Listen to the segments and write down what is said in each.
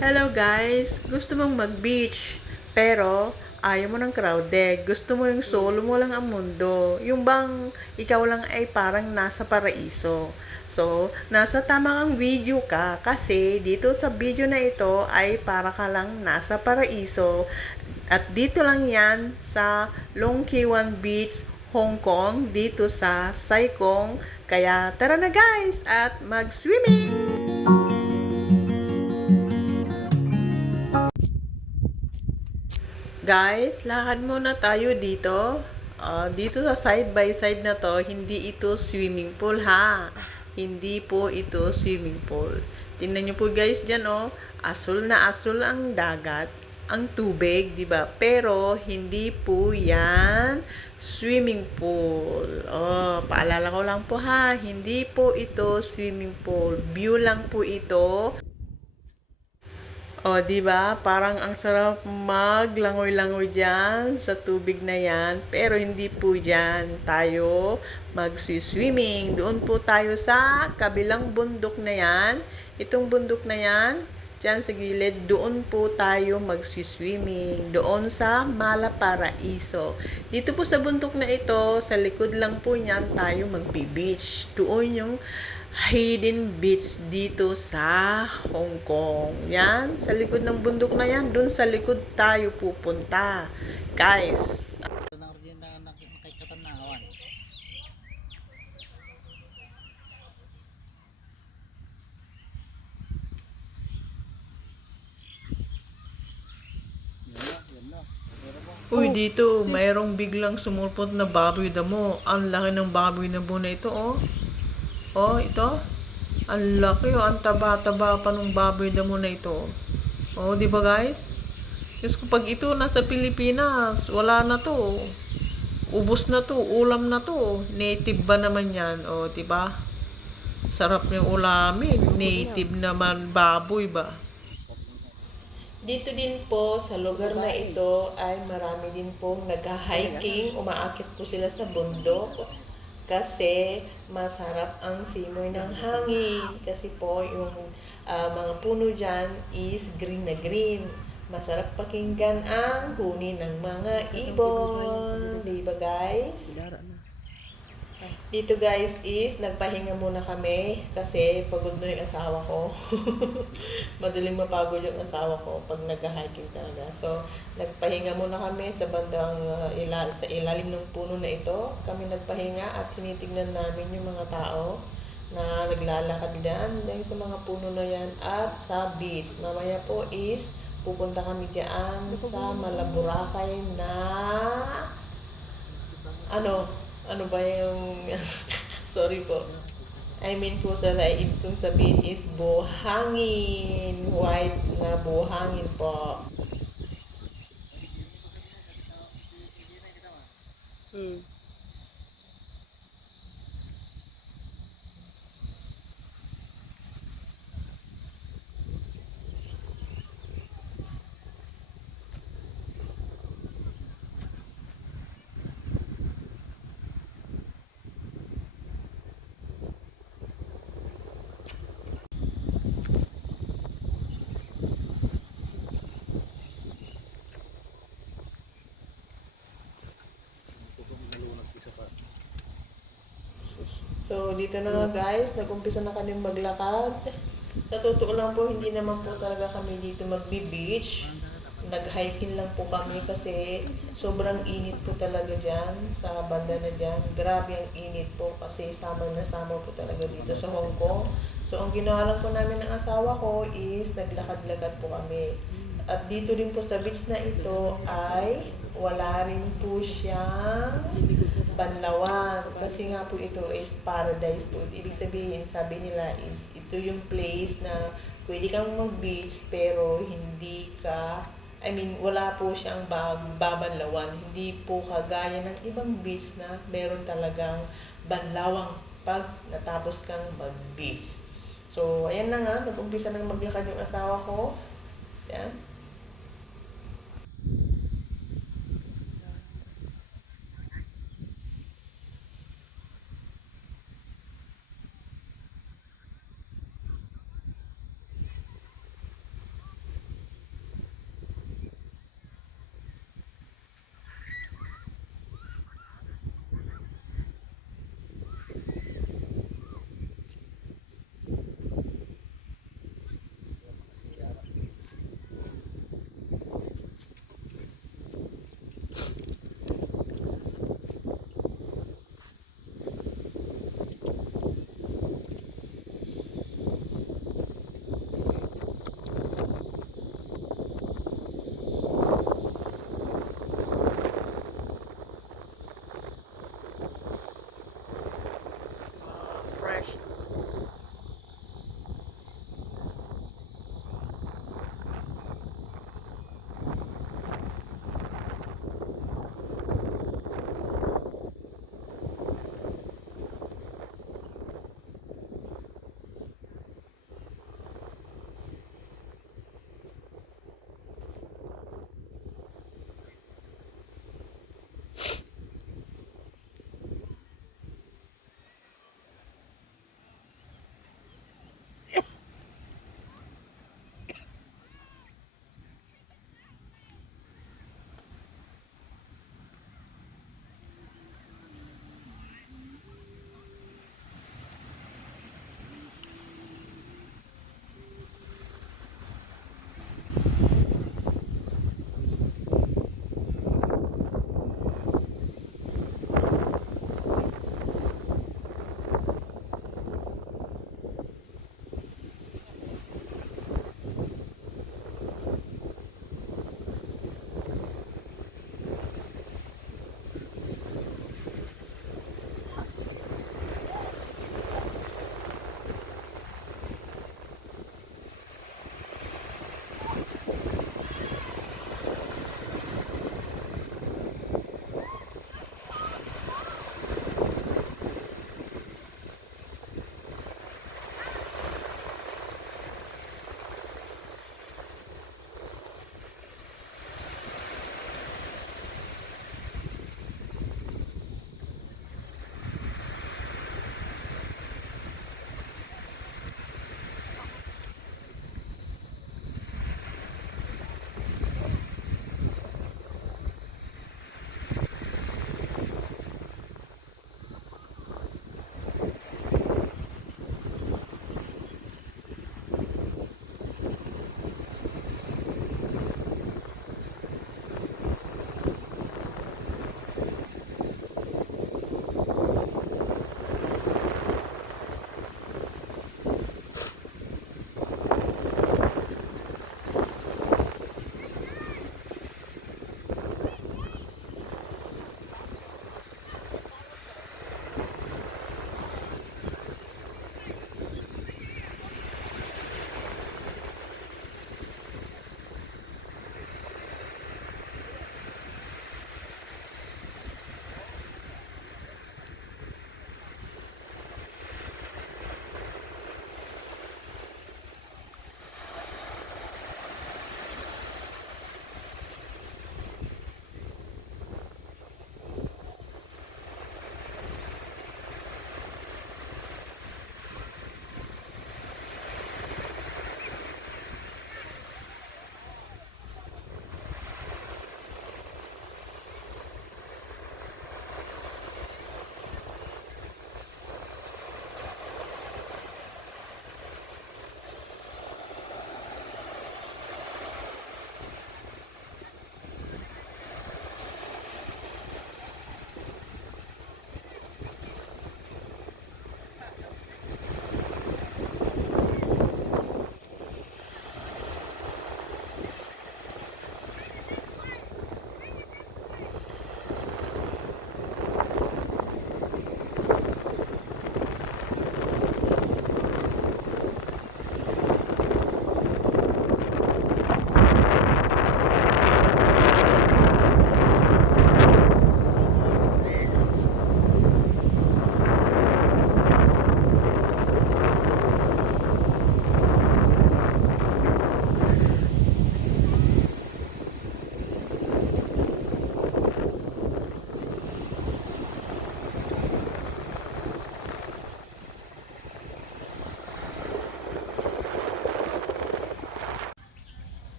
Hello guys! Gusto mong mag-beach, pero ayaw mo ng crowded. Gusto mo yung solo mo lang ang mundo. Yung bang ikaw lang ay parang nasa paraiso. So, nasa tamang video ka kasi dito sa video na ito ay para ka lang nasa paraiso. At dito lang yan sa Long Kiwan Beach, Hong Kong, dito sa Saikong. Kaya tara na guys at mag-swimming! Guys, lakad muna tayo dito. Ah, dito sa side by side na to, hindi ito swimming pool ha. Hindi po ito swimming pool. Tingnan niyo po guys diyan oh, asul na asul ang dagat, ang tubig, 'di ba? Pero hindi po 'yan swimming pool. Oh, paalala ko lang po ha, hindi po ito swimming pool. View lang po ito. O, di ba? Parang ang sarap maglangoy-langoy diyan sa tubig na yan. Pero hindi po diyan tayo mag-swimming. Doon po tayo sa kabilang bundok na yan. Itong bundok na yan, diyan sa gilid, doon po tayo mag-swimming. Doon sa Malaparaiso. Dito po sa bundok na ito, sa likod lang po niyan tayo magbi-beach. Doon yung hidden beach dito sa Hong Kong. Yan, sa likod ng bundok na yan, dun sa likod tayo pupunta. Guys, uy dito, mayroong biglang sumulpot na baboy damo. Ang laki ng baboy na na ito, oh. Oh, ito. Ang laki, oh. Ang taba-taba pa ng baboy damo na ito. Oh, di ba guys? Diyos ko, pag ito nasa Pilipinas, wala na to. Ubus na to, ulam na to. Native ba naman yan? O, di ba? Sarap yung ulamin. Native naman baboy ba? Dito din po sa lugar na ito ay marami din po nag-hiking. Umaakit po sila sa bundok kasi masarap ang simoy ng hangin. Kasi po yung ah, mga puno dyan is green na green. Masarap pakinggan ang huni ng mga ibon. Di ba guys? Dito guys is nagpahinga muna kami kasi pagod na yung asawa ko. Madaling mapagod yung asawa ko pag nag-hiking talaga. So, nagpahinga muna kami sa bandang uh, ila- sa ilalim ng puno na ito. Kami nagpahinga at tinitignan namin yung mga tao na naglalakad dyan dahil sa mga puno na yan at sa beach. Mamaya po is pupunta kami dyan sa Malaburakay na ano, ano ba yung, sorry po. I mean po sa ibig kong sabihin is buhangin. White na buhangin po. So, dito na nga guys, nag-umpisa na kami maglakad. Sa totoo lang po, hindi naman po talaga kami dito magbi-beach. Nag-hiking lang po kami kasi sobrang init po talaga dyan sa banda na dyan. Grabe ang init po kasi summer na summer po talaga dito sa Hong Kong. So, ang ginawa lang po namin ng asawa ko is naglakad-lakad po kami. At dito din po sa beach na ito ay wala rin po siyang banlawan. Kasi nga po ito is paradise po. Ibig sabihin, sabi nila is ito yung place na pwede kang mag-beach pero hindi ka, I mean, wala po siyang babanlawan. Hindi po kagaya ng ibang beach na meron talagang banlawang pag natapos kang mag-beach. So, ayan na nga, nag-umpisa nang maglakad yung asawa ko. Yan.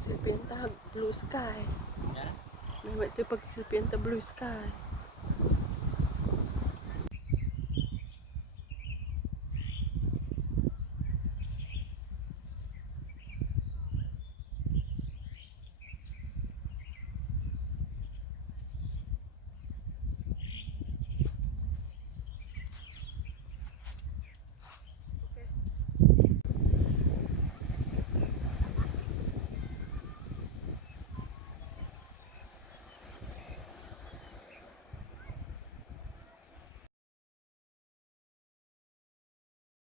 Pagsilpihan ta blue sky. Yan. May ito pagsilpihan ta blue sky.